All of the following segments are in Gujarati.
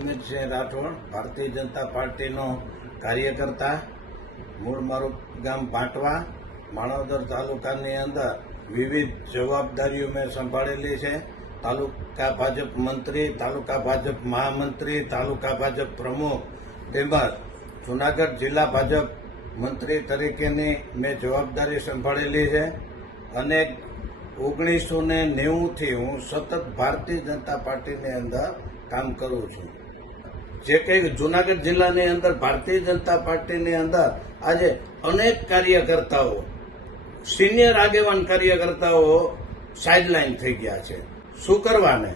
ઉમેદસિંહ રાઠોડ, ભારતીય જનતા પાર્ટીનો કાર્યકર્તા, મૂળ મારું ગામ ભાટવા, માણાવદર તાલુકાની અંદર વિવિધ જવાબદારીઓ મેં સંભાળેલી છે. તાલુકા ભાજપ મંત્રી, તાલુકા ભાજપ મહામંત્રી, તાલુકા ભાજપ પ્રમુખ તેમજ જૂનાગઢ જિલ્લા ભાજપ મંત્રી તરીકેની મેં જવાબદારી સંભાળેલી છે. અને 1990થી હું સતત ભારતીય જનતા પાર્ટીની અંદર કામ કરું છું. જે કંઈ જૂનાગઢ જિલ્લાની અંદર ભારતીય જનતા પાર્ટીની અંદર આજે અનેક કાર્યકર્તાઓ, સિનિયર આગેવાન કાર્યકર્તાઓ સાઇડલાઇન થઈ ગયા છે. શું કરવાને?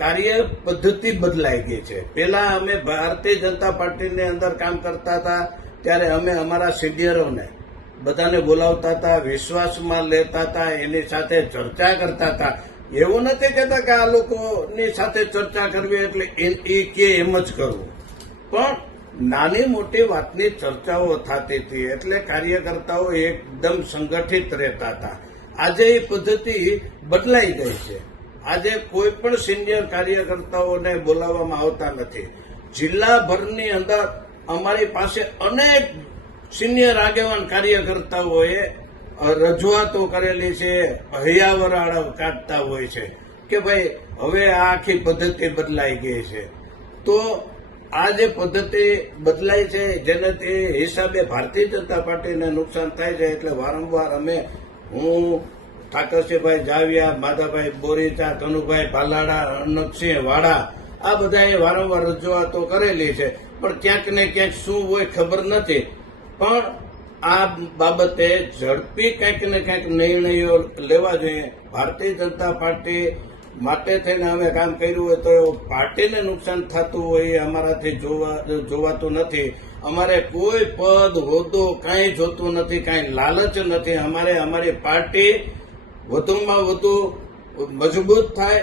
કાર્ય પદ્ધતિ બદલાઈ ગઈ છે. પહેલા અમે ભારતીય જનતા પાર્ટીની અંદર કામ કરતા હતા ત્યારે અમે અમારા સિનિયરોને બધાને બોલાવતા હતા, વિશ્વાસમાં લેતા હતા, એની સાથે ચર્ચા કરતા હતા. એવું નથી કહેતા કે આ લોકોની સાથે ચર્ચા કરવી એટલે એ કે એમ જ કરવું, પણ નાની મોટી વાતની ચર્ચાઓ થતી હતી એટલે કાર્યકર્તાઓ એકદમ સંગઠિત રહેતા હતા. આજે એ પદ્ધતિ બદલાઈ ગઈ છે. આજે કોઈ પણ સિનિયર કાર્યકર્તાઓને બોલાવવામાં આવતા નથી. જિલ્લાભરની અંદર અમારી પાસે અનેક સિનિયર આગેવાન કાર્યકર્તાઓએ રજૂઆતો કરેલી છે, હૈયાવરાળ કાઢતા હોય છે કે ભાઈ હવે આ આખી પદ્ધતિ બદલાઈ ગઈ છે. તો આ જે પદ્ધતિ બદલાઈ છે જેનાથી હિસાબે ભારતીય જનતા પાર્ટીને નુકસાન થાય છે એટલે વારંવાર હું ઠાકરસિંહભાઈ જાવિયા, માધાભાઈ બોરીચા, કનુભાઈ ભાલાડા, અનકસિંહ વાડા આ બધાએ વારંવાર રજૂઆતો કરેલી છે, પણ ક્યાંક ને ક્યાંક શું હોય ખબર નથી. પણ આ બાબતે ઝડપી કંઈક ને કંઈક નિર્ણયો લેવા જોઈએ. ભારતીય જનતા પાર્ટી માટે થઈને અમે કામ કર્યું હોય તો પાર્ટીને નુકસાન થતું હોય એ અમારાથી જોવાતું નથી. અમારે કોઈ પદ હોદ્દો કાંઈ જોતું નથી, કાંઈ લાલચ નથી. અમારે અમારી પાર્ટી વધુમાં વધુ મજબૂત થાય